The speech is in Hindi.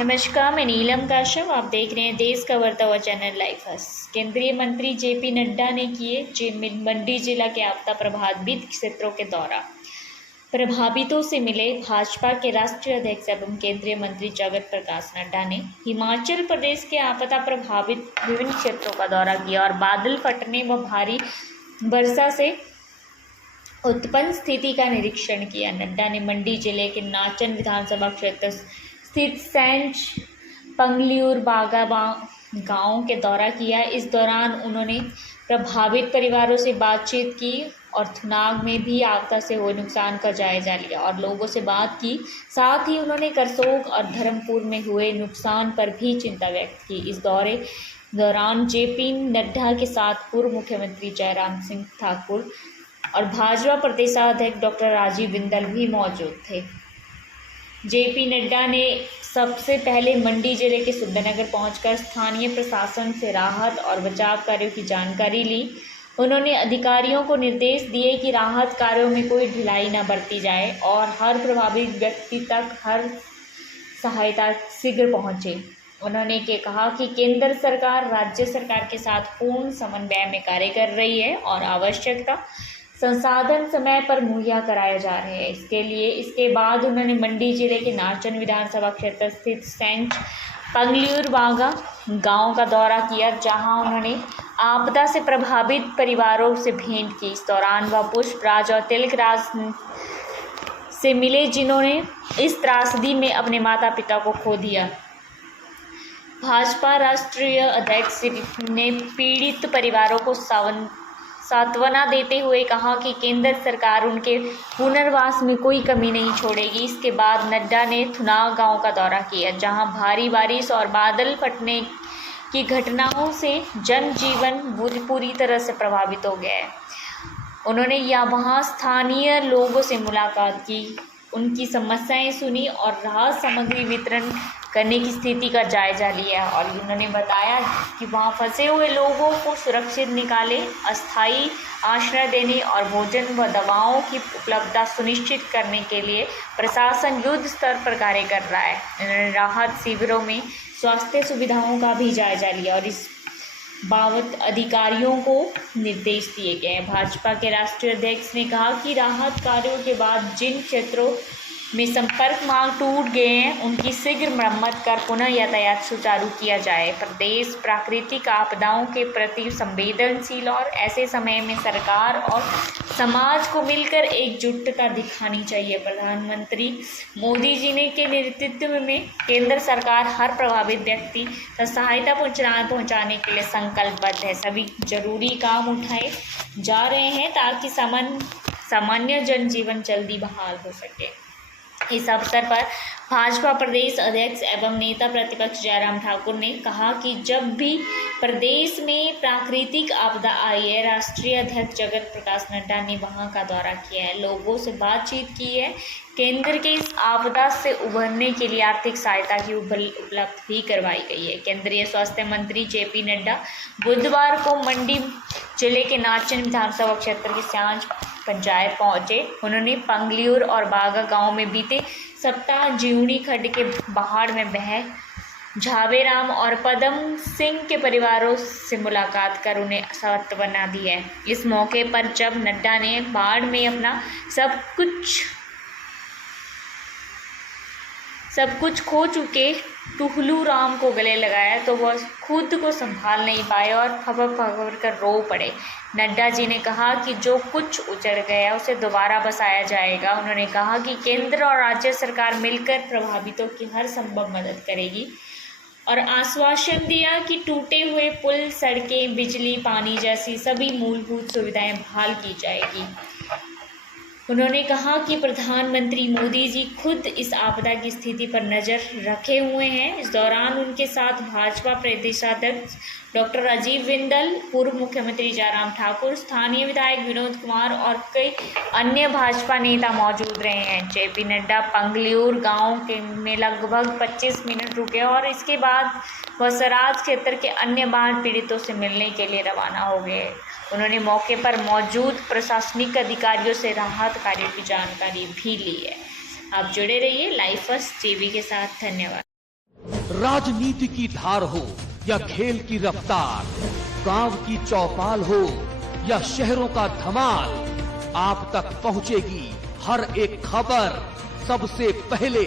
नमस्कार, मैं नीलम काश्यप। आप देख रहे हैं देश का बढ़ता हुआ चैनल लाइव फर्स्ट। केंद्रीय मंत्री जेपी नड्डा ने किए मंडी जिला के आपदा प्रभावित क्षेत्रों के दौरा। प्रभावितों से मिले भाजपा के राष्ट्रीय अध्यक्ष एवं केंद्रीय मंत्री जगत प्रकाश नड्डा ने हिमाचल प्रदेश के आपदा प्रभावित विभिन्न क्षेत्रों का दौरा किया और बादल फटने व भारी वर्षा से उत्पन्न स्थिति का निरीक्षण किया। नड्डा ने मंडी जिले के नाचन विधानसभा क्षेत्र स्थित सेंट पंगल्यूर बागा गांव के दौरा किया। इस दौरान उन्होंने प्रभावित परिवारों से बातचीत की और थुनाग में भी आपदा से हुए नुकसान का जायजा लिया और लोगों से बात की। साथ ही उन्होंने करसोग और धर्मपुर में हुए नुकसान पर भी चिंता व्यक्त की। इस दौरान जेपी नड्डा के साथ पूर्व मुख्यमंत्री जयराम सिंह ठाकुर और भाजपा प्रदेशाध्यक्ष डॉक्टर राजीव बिंदल भी मौजूद थे। जेपी नड्डा ने सबसे पहले मंडी जिले के सुंदरनगर पहुंचकर स्थानीय प्रशासन से राहत और बचाव कार्यों की जानकारी ली। उन्होंने अधिकारियों को निर्देश दिए कि राहत कार्यों में कोई ढिलाई न बरती जाए और हर प्रभावित व्यक्ति तक हर सहायता शीघ्र पहुंचे। उन्होंने कहा कि केंद्र सरकार राज्य सरकार के साथ पूर्ण समन्वय में कार्य कर रही है और आवश्यकता संसाधन समय पर मुहैया कराए जा रहे हैं। इसके बाद उन्होंने मंडी जिले के नाचन विधानसभा क्षेत्र स्थित सेंट पंगल्यूर बागा गांव का दौरा किया, जहां उन्होंने आपदा से प्रभावित परिवारों से भेंट की। इस दौरान वह पुष्पराज और तिलकराज से मिले, जिन्होंने इस त्रासदी में अपने माता पिता को खो दिया। भाजपा राष्ट्रीय अध्यक्ष ने पीड़ित परिवारों को सांत्वना देते हुए कहा कि केंद्र सरकार उनके पुनर्वास में कोई कमी नहीं छोड़ेगी। इसके बाद नड्डा ने थुनाग गांव का दौरा किया, जहां भारी बारिश और बादल फटने की घटनाओं से जनजीवन पूरी तरह से प्रभावित हो गया है। उन्होंने वहां स्थानीय लोगों से मुलाकात की, उनकी समस्याएं सुनी और राहत सामग्री वितरण करने की स्थिति का जायजा लिया और उन्होंने बताया कि वहां फंसे हुए लोगों को सुरक्षित निकाले, अस्थायी आश्रय देने और भोजन व दवाओं की उपलब्धता सुनिश्चित करने के लिए प्रशासन युद्ध स्तर पर कार्य कर रहा है। उन्होंने राहत शिविरों में स्वास्थ्य सुविधाओं का भी जायजा लिया और इस बाबत अधिकारियों को निर्देश दिए गए हैं। भाजपा के राष्ट्रीय अध्यक्ष ने कहा कि राहत कार्यों के बाद जिन क्षेत्रों में संपर्क मार्ग टूट गए हैं, उनकी शीघ्र मरम्मत कर पुनः यातायात सुचारू किया जाए। प्रदेश प्राकृतिक आपदाओं के प्रति संवेदनशील और ऐसे समय में सरकार और समाज को मिलकर एकजुटता दिखानी चाहिए। प्रधानमंत्री मोदी जी ने के नेतृत्व में केंद्र सरकार हर प्रभावित व्यक्ति तक सहायता पहुंचाने के लिए संकल्पबद्ध है। सभी जरूरी काम उठाए जा रहे हैं ताकि सामान्य जनजीवन जल्दी बहाल हो सके। इस अवसर पर भाजपा प्रदेश अध्यक्ष एवं नेता प्रतिपक्ष जयराम ठाकुर ने कहा कि जब भी प्रदेश में प्राकृतिक आपदा आई है, राष्ट्रीय अध्यक्ष जगत प्रकाश नड्डा ने वहां का दौरा किया है, लोगों से बातचीत की है। केंद्र के इस आपदा से उभरने के लिए आर्थिक सहायता की उपलब्ध भी करवाई गई है। केंद्रीय स्वास्थ्य मंत्री जेपी नड्डा बुधवार को मंडी जिले के नाचन विधानसभा क्षेत्र के सांच पंचायत पहुंचे। उन्होंने पंगल्यूर और बागा गांव में बीते सप्ताह जीवनी खड्ड के पहाड़ में बह झावेराम और पदम सिंह के परिवारों से मुलाकात कर उन्हें सांत्वना दी है। इस मौके पर जब नड्डा ने बाढ़ में अपना सब कुछ खो चुके टुहलू राम को गले लगाया तो वह खुद को संभाल नहीं पाए और फबर कर रो पड़े। नड्डा जी ने कहा कि जो कुछ उजड़ गया उसे दोबारा बसाया जाएगा। उन्होंने कहा कि केंद्र और राज्य सरकार मिलकर प्रभावितों की हर संभव मदद करेगी और आश्वासन दिया कि टूटे हुए पुल, सड़कें, बिजली, पानी जैसी सभी मूलभूत सुविधाएं बहाल की जाएगी। उन्होंने कहा कि प्रधानमंत्री मोदी जी खुद इस आपदा की स्थिति पर नज़र रखे हुए हैं। इस दौरान उनके साथ भाजपा प्रदेशाध्यक्ष डॉक्टर राजीव बिंदल, पूर्व मुख्यमंत्री जयराम ठाकुर, स्थानीय विधायक विनोद कुमार और कई अन्य भाजपा नेता मौजूद रहे हैं। जेपी नड्डा पंगल्यूर गांव में लगभग 25 मिनट रुके और इसके बाद वह सराज क्षेत्र के अन्य बाढ़ पीड़ितों से मिलने के लिए रवाना हो गए। उन्होंने मौके पर मौजूद प्रशासनिक अधिकारियों से राहत कार्यों की जानकारी भी ली है। आप जुड़े रहिए लाइव फर्स्ट टीवी के साथ। धन्यवाद। राजनीति की धार हो या खेल की रफ्तार, गांव की चौपाल हो या शहरों का धमाल, आप तक पहुंचेगी हर एक खबर सबसे पहले।